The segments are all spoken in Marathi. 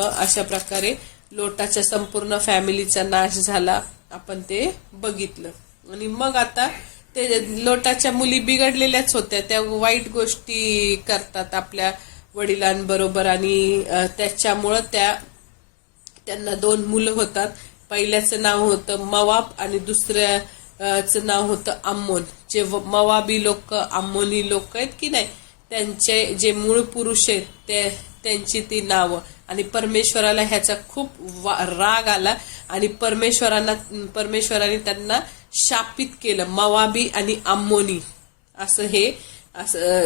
मग अशा प्रकारे लोटाच्या संपूर्ण फॅमिलीचा नाश झाला, आपण ते बघितलं. आणि मग आता ते लोटाच्या मुली बिघडलेल्याच होत्या, त्या वाईट गोष्टी करतात आपल्या वडिलांबरोबर आणि त्याच्यामुळं त्यांना 2 मुलं होतात. पहिल्याचं नाव होतं मवाब आणि दुसऱ्याचं नाव होतं अम्मोन. जे मवाबी लोक, अम्मोनी लोक आहेत की नाही, त्यांचे जे मूळ पुरुष आहेत त्यांची ती नावं. आणि परमेश्वराला ह्याचा खूप राग आला आणि परमेश्वराने त्यांना शापित केलं, मवाबी आणि अम्मोनी असं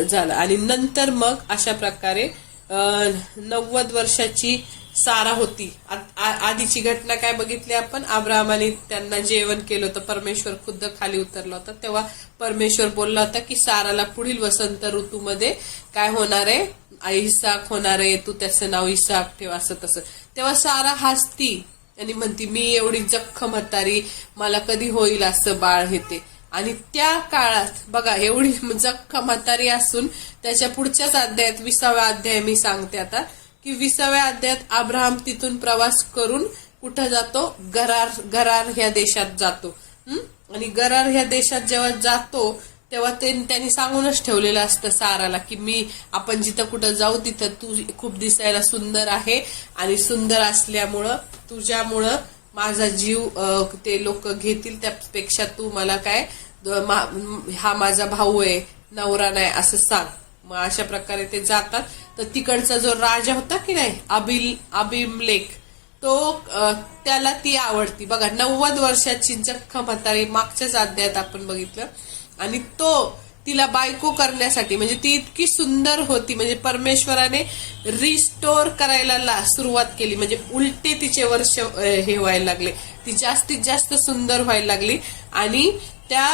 झालं. आणि नंतर मग अशा प्रकारे 90 वर्षाची सारा होती. आधीची घटना काय बघितली आपण, अब्राहमाने त्यांना जेवण केलं होतं, परमेश्वर खुद्द खाली उतरला होता, तेव्हा परमेश्वर बोलला होता की साराला पुढील वसंत ऋतूमध्ये काय होणार आहे, इसाक होणार आहे, तू त्याचं नाव इसाक ठेव, असं तसं. तेव्हा सारा हसती आणि म्हणती, मी एवढी जख्ख म्हातारी, मला कधी होईल असं बाळ हे ते. आणि त्या काळात बघा, एवढी जख्ख म्हातारी असून त्याच्या पुढच्याच अध्यायात 20व्या अध्याय मी सांगते आता, की 20व्या अध्यायात अब्राहम तिथून प्रवास करून कुठं जातो, गरार ह्या देशात जातो. आणि गरार ह्या देशात जेव्हा जातो तेव्हा त्यांनी सांगूनच ठेवलेलं असतं साराला की आपण जिथं कुठं जाऊ तिथं तू खूप दिसायला सुंदर आहे आणि सुंदर असल्यामुळं तुझ्यामुळं माझा जीव ते लोक घेतील, त्यापेक्षा तू मला काय, हा माझा भाऊ आहे, नवरा नाही, असं सांग. मग अशा प्रकारे ते जातात. तर तिकडचा जो राजा होता की नाही, अबिमलेख, त्याला ती आवडती. बघा, 90 वर्षाची जख्ख म्हातारी, मागच्याच अध्यायात आपण बघितलं. आणि तिला बायको करण्यासाठी, म्हणजे ती इतकी सुंदर होती, म्हणजे परमेश्वराने रिस्टोर करायला सुरुवात केली, म्हणजे उलटे तिचे वर्ष हे व्हायला लागले, ती जास्तीत जास्त सुंदर व्हायला लागली. आणि त्या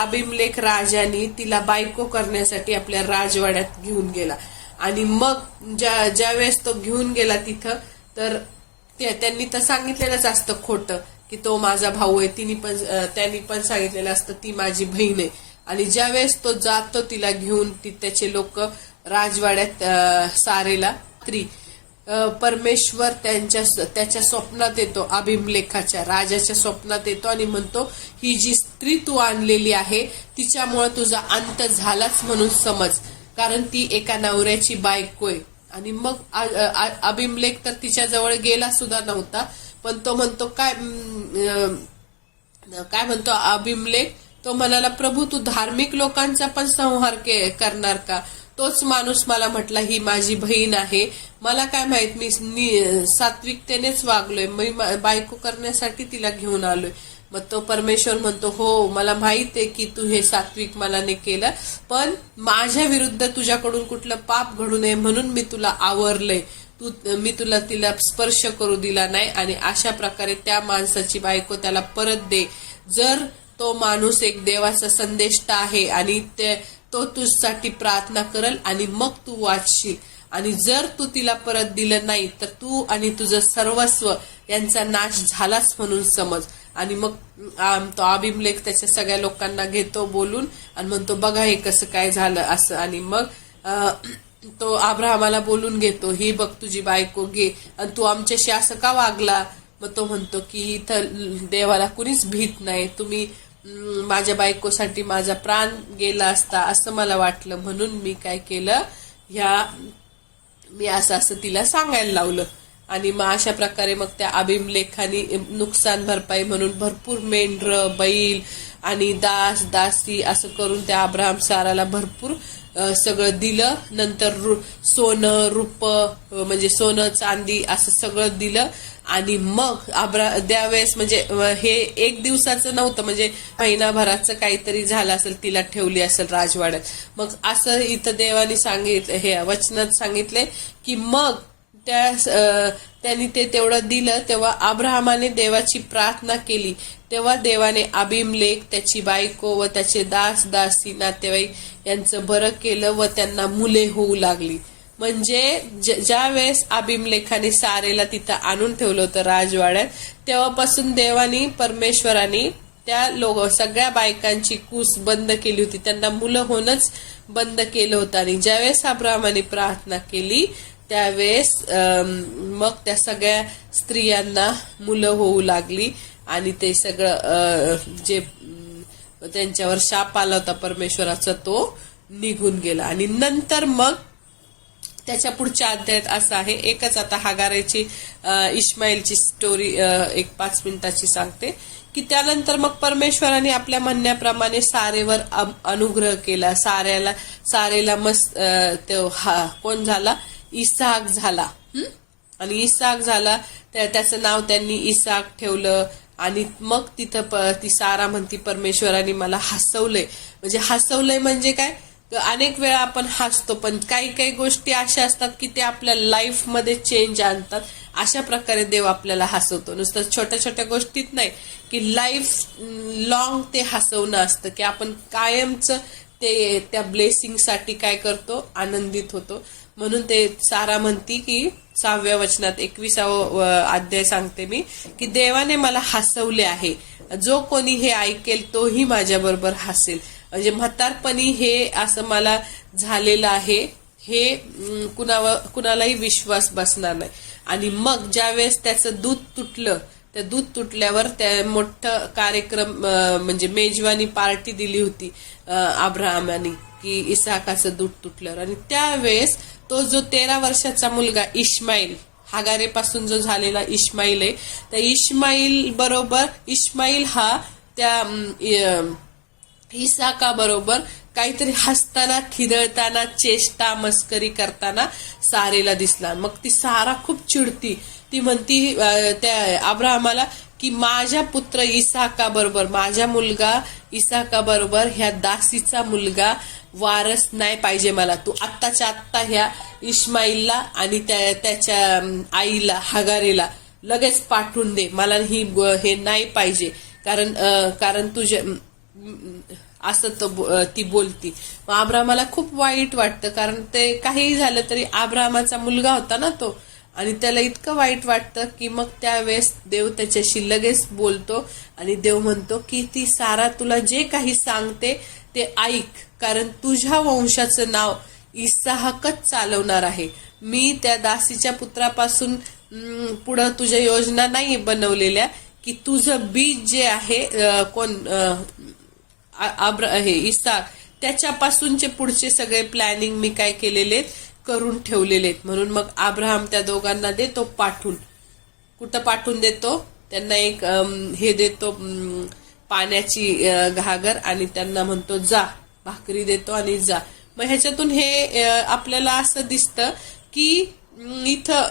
अबिमलेख राजाने तिला बायको करण्यासाठी आपल्या राजवाड्यात घेऊन गेला. आणि मग ज्या वेळेस तो घेऊन गेला तिथं, तर त्यांनी तर सांगितलेलंच असतं खोटं की तो माझा भाऊ आहे, त्यांनी पण सांगितलेलं असतं ती माझी बहीण आहे. आणि ज्या वेळेस तो जातो तिला घेऊन, त्याचे लोक राजवाड्यात सारेला परमेश्वर त्याच्या स्वप्नात येतो, अभिमलेखाच्या राजाच्या स्वप्नात येतो आणि म्हणतो, ही जी स्त्री तू आणलेली आहे तिच्यामुळे तुझा अंत झालाच म्हणून समज, कारण ती एका नवऱ्याची बायको आहे. आणि मग अभिमलेख तर तिच्या जवळ गेला सुद्धा नव्हता, पण तो म्हणतो काय म्हणतो अभिमलेख, तो म्हणाला, प्रभू तू धार्मिक लोकांचा पण संहार करणार का? तोच माणूस मला म्हटला ही माझी बहीण आहे, मला काय माहित, मी सात्विकतेनेच वागलोय, मी बायको करण्यासाठी तिला घेऊन आलोय. मग तो परमेश्वर म्हणतो, हो मला माहित आहे की तू हे सात्विक मनाने केलं, पण माझ्या विरुद्ध तुझ्याकडून कुठलं पाप घडू नये म्हणून मी तुला आवरलंय, मी तिला स्पर्श करू दिला नाही. आणि अशा प्रकारे त्या माणसाची बायको त्याला परत दे, जर तो माणूस एक देवाचा संदेष्टा आहे आणि तो तुझ्यासाठी प्रार्थना करल आणि मग तू वाचशील. आणि जर तू तिला परत दिलं नाही तर तू आणि तुझं सर्वस्व यांचा नाश झालाच म्हणून समज. आणि मग तो अभिमलेख त्याच्या सगळ्या लोकांना घेतो बोलून आणि म्हणतो, बघा हे कसं काय झालं असं. आणि मग तो अब्राहमाला बोलून घेतो, ही बघ तुझी बायको घे, आणि तू आमच्याशी असं का वागला? मग तो म्हणतो की इथं देवाला कुणीच भीत नाही, तुम्ही माझ्या बायकोसाठी माझा प्राण गेला असता असं मला वाटलं, म्हणून मी काय केलं, मी असं तिला सांगायला लावलं. आणि मग अशा प्रकारे मग त्या अभिमलेखाने नुकसान भरपाई म्हणून भरपूर मेंढर, बैल आणि दास दासी असं करून त्या अब्राहम साराला भरपूर सगळं दिलं. नंतर सोनं रूप, म्हणजे सोनं चांदी असं सगळं दिलं. आणि मग त्यावेळेस म्हणजे हे 1 दिवसाचं नव्हतं, म्हणजे महिनाभराचं काहीतरी झालं असेल, तिला ठेवली असेल राजवाड्यात. मग असं इथं देवाने सांगितलं, हे वचनात सांगितले की मग त्यांनी ते तेवढं दिलं. तेव्हा अब्राहमाने देवाची प्रार्थना केली, तेव्हा देवाने अभिमलेख, त्याची बायको व त्याचे दास दासी नातेवाईक यांचं बरं केलं व त्यांना मुले होऊ लागली. म्हणजे ज्या वेळेस अभिमलेखाने सारेला तिथं आणून ठेवलं होतं राजवाड्यात, तेव्हापासून देवानी परमेश्वराने त्या सगळ्या बायकांची कूस बंद केली होती, त्यांना मुलं होणंच बंद केलं होतं. आणि ज्यावेळेस अब्राहमाने प्रार्थना केली त्यावेळेस मग त्या सगळ्या स्त्रियांना मुलं होऊ लागली आणि ते सगळं जे त्यांच्यावर शाप आला होता परमेश्वराचा तो निघून गेला. आणि नंतर मग त्याच्या पुढच्या अध्यायात असं आहे, एकच आता हागाराची इश्माईलची स्टोरी एक 5 मिनिटाची सांगते की त्यानंतर मग परमेश्वराने आपल्या म्हणण्याप्रमाणे सारेवर अनुग्रह केला. सारेला मस्त कोण झाला, इसाक झाला. आणि इसाक झाला, त्याचं नाव त्यांनी इसाक ठेवलं. आणि मग तिथं ती सारा म्हणती परमेश्वराने मला हसवलंय. हसवलंय म्हणजे काय, अनेक वेळा आपण हसतो, पण काही काही गोष्टी अशा असतात की ते आपल्या लाईफ मध्ये चेंज आणतात. अशा प्रकारे देव आपल्याला हसवतो. नुसतं छोट्या छोट्या गोष्टीत नाही, की लाईफ लॉंग ते हसवणं असतं, की आपण कायमचं ते त्या ब्लेसिंग साठी काय करतो, आनंदित होतो. म्हणून ते सारा म्हणती की 6व्या वचनात 21वा अध्याय सांगते मी, की देवाने मला हसवले आहे, जो कोणी हे ऐकेल तोही माझ्या बरोबर हसेल. म्हातारपणी हे असं मला झालेलं आहे, हे कुणालाही विश्वास बसणार नाही. आणि मग ज्या वेळेस त्याचं दूध तुटलं, त्या दूध तुटल्यावर त्या मोठं कार्यक्रम मेजवानी पार्टी दिली होती अब्राहमानी, की इसाकाचं दूध तुटल्यावर. आणि त्यावेळेस तो जो 13 वर्षाचा मुलगा इश्माईल, हागारेपासून जो झालेला इश्माईल आहे, त्या इश्माईल हा त्या इसाका बरोबर काहीतरी हसताना, खिदळताना, चेष्टा मस्करी करताना सारेला दिसला. मग ती सारा खूप चिडती. ती म्हणती त्या अब्राहमाला की माझ्या पुत्र इसाका बरोबर, माझ्या मुलगा इसाका बरोबर ह्या दासीचा मुलगा वारस नाही पाहिजे मला. तू आत्ताच्या आत्ता ह्या इश्माईलला आणि त्याच्या आईला हागारेला लगेच पाठवून दे. मला हे नाही पाहिजे, कारण तुझे असं ती बोलती. मग अब्राहमाला खूप वाईट वाटतं, कारण ते काहीही झालं तरी अब्राहमाचा मुलगा होता ना तो. आणि त्याला इतकं वाईट वाटतं की मग त्यावेळेस देव त्याच्याशी लगेच बोलतो आणि देव म्हणतो की ती सारा तुला जे काही सांगते ते ऐक, कारण तुझ्या वंशाचं नाव इसाहकच चालवणार आहे. मी त्या दासीच्या पुत्रापासून पुढं तुझ्या योजना नाही बनवलेल्या, की तुझं बीज जे आहे इसाक, त्याच्यापासूनचे पुढचे सगळे प्लॅनिंग मी काय केलेले करून ठेवलेले. म्हणून मग अब्राहम त्या दोघांना देतो पाठवून. कुठं पाठवून देतो, त्यांना एक हे देतो, पाण्याची घागर, आणि त्यांना म्हणतो जा, भाकरी देतो आणि जा. मग ह्याच्यातून हे आपल्याला असं दिसतं की इथं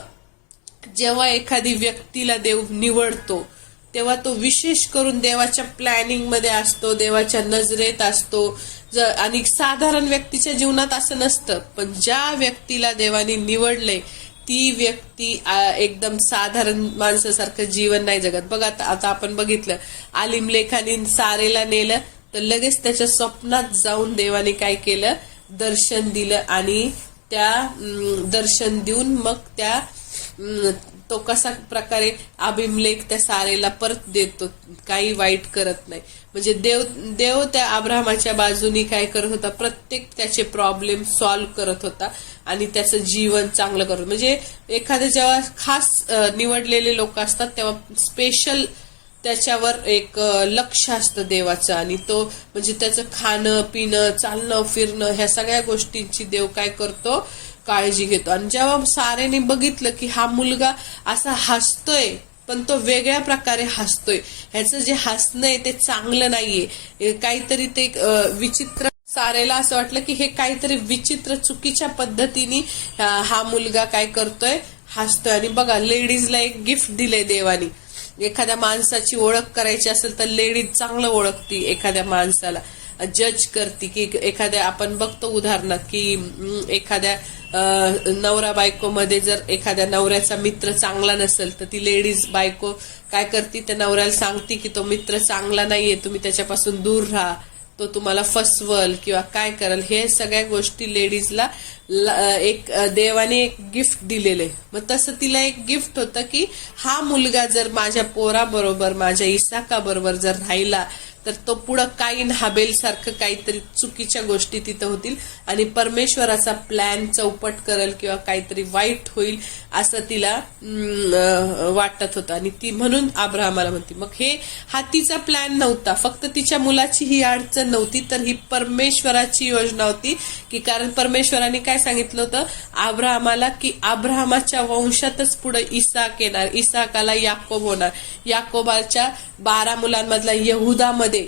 जेव्हा एखादी व्यक्तीला देव निवडतो तेव्हा तो विशेष करून देवाच्या प्लॅनिंग मध्ये असतो, देवाच्या नजरेत असतो. आणि साधारण व्यक्तीच्या जीवनात असं नसतं, पण ज्या व्यक्तीला देवाने निवडले ती व्यक्ती एकदम साधारण माणसासारखं जीवन नाही जगत. बघा आता आपण बघितलं, आलिमलेखाने सारेला नेलं तर लगेच त्याच्या स्वप्नात जाऊन देवाने काय केलं, दर्शन दिलं. आणि त्या दर्शन देऊन मग तो कसा प्रकारे अबिमलेख त्या सारेला परत देतो, काही वाईट करत नाही. देव त्या अब्राहमाच्या बाजूनी काय करत होता, प्रत्येक त्याचे प्रॉब्लेम सॉल्व्ह करत होता आणि त्याचं जीवन चांगलं करत. एखाद्या जेव्हा खास निवडलेले लोक असतात तेव्हा स्पेशल त्याच्यावर एक लक्ष असतं देवाचं, आणि तो त्याचं खाणं पिणं चालणं फिरणं ह्या सगळ्या गोष्टींची देव काय करतो, काळजी घेतो. आणि जेव्हा सारेने बघितलं की हा मुलगा असा हसतोय, पण तो वेगळ्या प्रकारे हसतोय, ह्याचं जे हसणं आहे ते चांगलं नाहीये, काहीतरी ते विचित्र, सारेला असं वाटलं की हे काहीतरी विचित्र चुकीच्या पद्धतीने हा मुलगा काय करतोय, हसतोय. आणि बघा, लेडीजला एक गिफ्ट दिलंय देवानी. एखाद्या माणसाची ओळख करायची असेल तर लेडीज चांगलं ओळखती, एखाद्या माणसाला जज करते. की एखाद्या आपण बघतो उदाहरणात की एखाद्या नवरा बायको मध्ये जर एखाद्या नवऱ्याचा मित्र चांगला नसेल तर ती लेडीज बायको काय करते, त्या नवऱ्याला सांगते की तो मित्र चांगला नाहीये, तुम्ही त्याच्यापासून दूर राहा, तो तुम्हाला फसवल किंवा काय करल. हे सगळ्या गोष्टी लेडीजला एक देवाने एक गिफ्ट दिलेलं आहे. मग तसं तिला एक गिफ्ट होतं की हा मुलगा जर माझ्या पोराबरोबर, माझ्या इसाका बरोबर जर राहिला तर तो पुढं काईन हाबेल सारखं काहीतरी चुकीच्या गोष्टी तिथं होतील आणि परमेश्वराचा प्लॅन चौपट करेल किंवा काहीतरी वाईट होईल असं तिला वाटत होतं. आणि ती म्हणून अब्राहमाला म्हणते. मग हा तिचा प्लॅन नव्हता, फक्त तिच्या मुलाची ही अडचण नव्हती, तर ही परमेश्वराची योजना होती. की कारण परमेश्वराने काय सांगितलं होतं अब्राहमाला की अब्राहमाच्या वंशातच पुढे इसाक येणार, इसाकाला याकोब होणार, याकोबाच्या 12 मुलांमधला यहुदामध्ये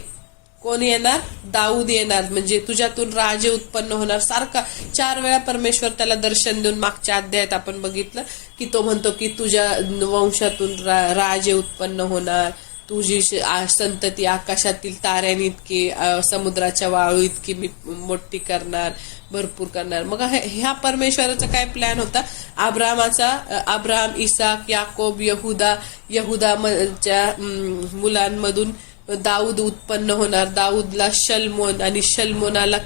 कोण येणार, दाऊद येणार, म्हणजे तुझ्यातून राजे उत्पन्न होणार. सारखा 4 वेळा परमेश्वर त्याला दर्शन देऊन मागच्या अध्यायात आपण बघितलं की तो म्हणतो की तुझ्या वंशातून राजे उत्पन्न होणार, तुझी संतती आकाशातील ताऱ्यांनी इतकी, समुद्राच्या वाळू इतकी मी मोठी करणार, भरपूर करणार. मग ह्या परमेश्वराचा काय प्लॅन होता, अब्राहम, इसाक, याकोब, यहुदाच्या मुलांमधून दाऊद उत्पन्न होणार, दाऊदला शल्मोन आणि शल्मोनाला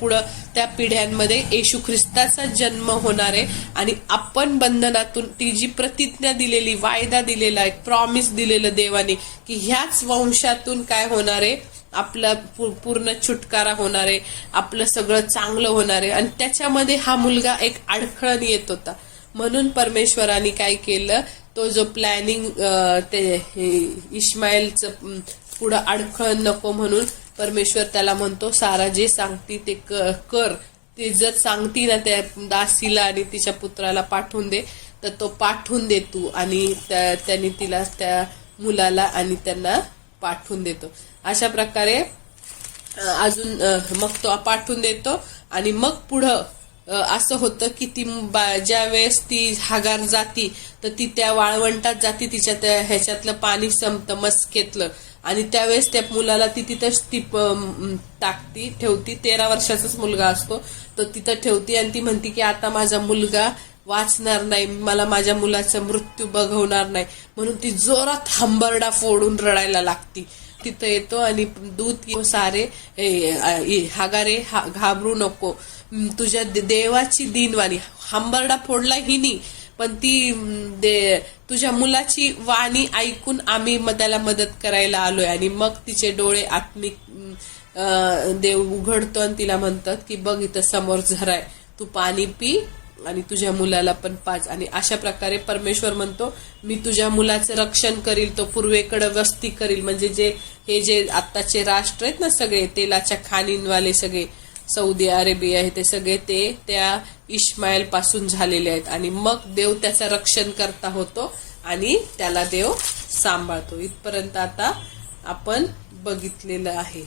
पुढं त्या पिढ्यांमध्ये येशू ख्रिस्ताचा जन्म होणार आहे. आणि आपण बंधनातून ती जी प्रतिज्ञा दिलेली, वायदा दिलेला, एक प्रॉमिस दिलेलं देवाने की ह्याच वंशातून काय होणार आहे, आपला पूर्ण छुटकारा होणार आहे, आपलं सगळं चांगलं होणार आहे. आणि त्याच्यामध्ये हा मुलगा एक अडखळण येत होता. म्हणून परमेश्वराने काय केलं, तो जो प्लॅनिंग ते इश्माएलचं पुढं अडखळण नको म्हणून परमेश्वर त्याला म्हणतो सारा जे सांगती ते कर. ते जर सांगती ना त्या दासीला आणि तिच्या पुत्राला पाठवून दे, तर तो पाठवून दे तू. आणि त्यांनी तिला त्या मुलाला आणि त्यांना पाठवून देतो. अशा प्रकारे अजून मग तो पाठवून देतो. आणि मग पुढं असं होतं की ती ज्या वेळेस ती हागार जाती तर ती त्या वाळवंटात जाती, तिच्या त्या ह्याच्यातलं पाणी संपतं मस्केतलं, आणि त्यावेळेस त्या मुलाला ती तिथंच ती टाकती, ठेवती. 13 वर्षाचाच मुलगा असतो तो तिथं ठेवती. आणि ती म्हणती की आता माझा मुलगा वाचणार नाही, मला माझ्या मुलाचा मृत्यू बघवणार नाही, म्हणून ती जोरात हंबरडा फोडून रडायला लागती. तिथं येतो आणि दूत सारे हागारे घाबरू नको, तुझ्या देवाची दिनवाणी. हंबरडा फोडला हिनी, पण ती तुझ्या मुलाची वाणी ऐकून आम्ही त्याला मदत करायला आलोय. आणि मग तिचे डोळे आत्मिक देव उघडतो आणि तिला म्हणतात की बघ इथं समोर झराय, तू पाणी पी आणि तुझ्या मुलाला पण पाच. आणि अशा प्रकारे परमेश्वर म्हणतो मी तुझ्या मुलाचं रक्षण करील, तो पूर्वेकडे वस्ती करील. म्हणजे हे जे आत्ताचे राष्ट्र आहेत ना सगळे तेलाच्या खाणींवाले, सगळे सौदी अरेबिया आहे, ते सगळे त्या इश्माएल पासून झालेले आहेत. आणि मग देव त्याचं रक्षण करता होतो आणि त्याला देव सांभाळतो. इथपर्यंत आता आपण बघितलेलं आहे.